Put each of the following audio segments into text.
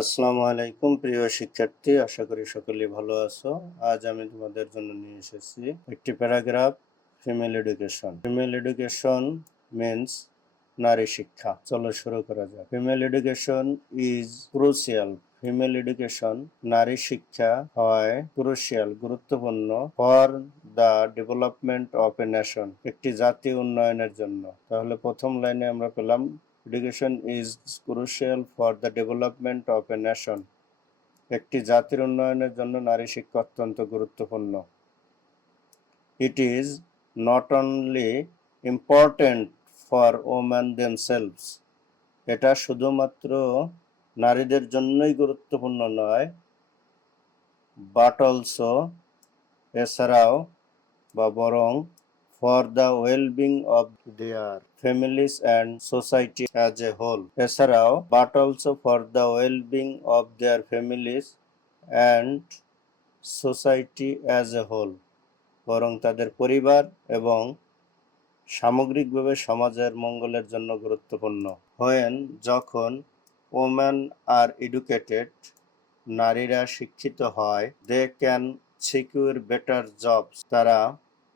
আসসালামু আলাইকুম প্রিয় শিক্ষার্থী, আশা করি সকলেই ভালো আছো। আজ আমি তোমাদের জন্য নিয়ে এসেছি একটি paragraph, female education. Female education means নারী শিক্ষা। চলো শুরু করা যাক। Female education is crucial. Female education, নারী শিক্ষা হয় ক্রুশিয়াল, গুরুত্বপূর্ণ for the development of a nation, একটি জাতি উন্নয়নের জন্য। তাহলে প্রথম লাইনে আমরা পেলাম Education is crucial for the development of a nation. একটি জাতির উন্নয়নের জন্য নারী শিক্ষা অত্যন্ত গুরুত্বপূর্ণ। It is not only important for women themselves. এটা শুধুমাত্র নারীদের জন্যই গুরুত্বপূর্ণ নয়, but also এছাড়াও বা বরং for the well-being of their families and society as a whole. এছাড়াও but also for the well-being of their families and society as a whole. বরং তাদের পরিবার এবং সামগ্রিকভাবে সমাজের মঙ্গলের জন্য গুরুত্বপূর্ণ। যখন women are educated, নারীরা শিক্ষিত হয়, they can secure better jobs, তারা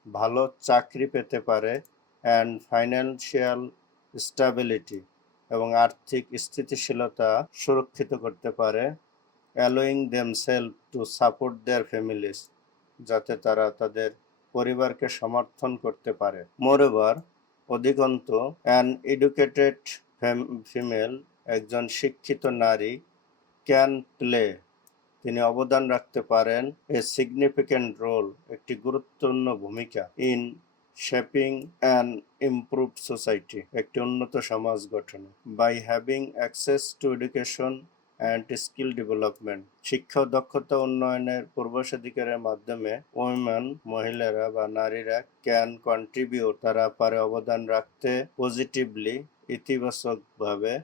ভালো চাকরি পেতে পারে, অ্যান্ড ফাইন্যান্সিয়াল স্টেবিলিটি, এবং আর্থিক স্থিতিশীলতা সুরক্ষিত করতে পারে, allowing themselves to support their families, যাতে তারা তাদের পরিবারকে সমর্থন করতে পারে। মোরওভার, অধিকন্তু, অ্যান এডুকেটেড ফিমেল, একজন শিক্ষিত নারী, ক্যান প্লে, তিনি অবদান রাখতে পারেন, এ সিগনিফিক্যান্ট রোল, একটি গুরুত্বপূর্ণ ভূমিকা, in shaping an improved society, একটি উন্নত সমাজ গঠনে, by having access to education and skill development, শিক্ষা ও দক্ষতা উন্নয়নের পূর্বাধিকারের মাধ্যমে ওমেন, মহিলারা বা নারীরা, ক্যান কন্ট্রিবিউট, তারা পারে অবদান রাখতে, পজিটিভলি, ইতিবাচকভাবে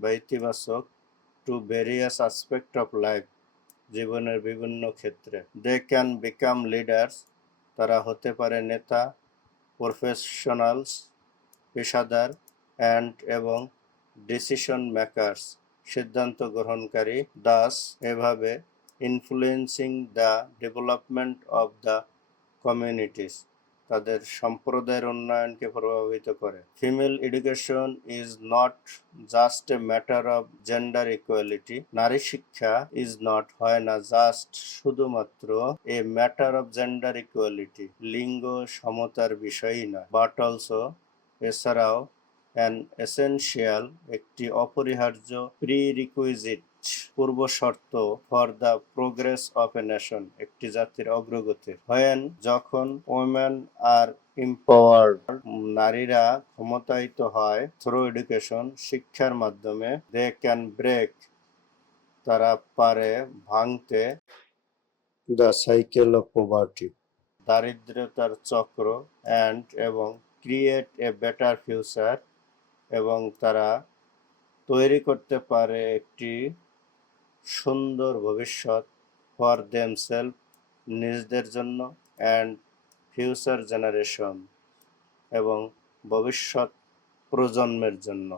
বা ইতিবাচক, to various aspect of life, জীবনের বিভিন্ন ক্ষেত্রে। দে ক্যান বিকাম লিডার্স, তারা হতে পারে নেতা, প্রফেশনালস, পেশাদার, অ্যান্ড এবং ডিসিশন মেকার্স, সিদ্ধান্ত গ্রহণকারী, দাস, এভাবে influencing the development of the communities, তাদের সম্প্রদায়ের উন্নয়নকে প্রভাবিত করে। Female education is not just a matter of gender equality, নারী শিক্ষা ইজ নট, হয় না জাস্ট শুধুমাত্র, a matter of gender equality, লিঙ্গ সমতার বিষয়ই না, বাট অলসো, এছাড়াও, অ্যান এসেনশিয়াল, একটি অপরিহার্য, প্রিরিকুইজিট, পূর্ব শর্ত, for the progress of a nation, একটি জাতির অগ্রগতি। যখন ওমেন আর এম্পাওয়ার্ড, নারীরা ক্ষমতায়িত হয়, থ্রু এডুকেশন, শিক্ষার মাধ্যমে, দে ক্যান ব্রেক, তারা পারে ভাঙতে, দ্য সাইকেল অফ পভার্টি, দারিদ্রতার চক্র, অ্যান্ড এবং ক্রিয়েট এ বেটার ফিউচার, এবং তারা তৈরি করতে পারে একটি সুন্দর ভবিষ্যৎ, ফর দেমসেলফ, নিজেদের জন্য, অ্যান্ড ফিউচার জেনারেশন, এবং ভবিষ্যৎ প্রজন্মের জন্য।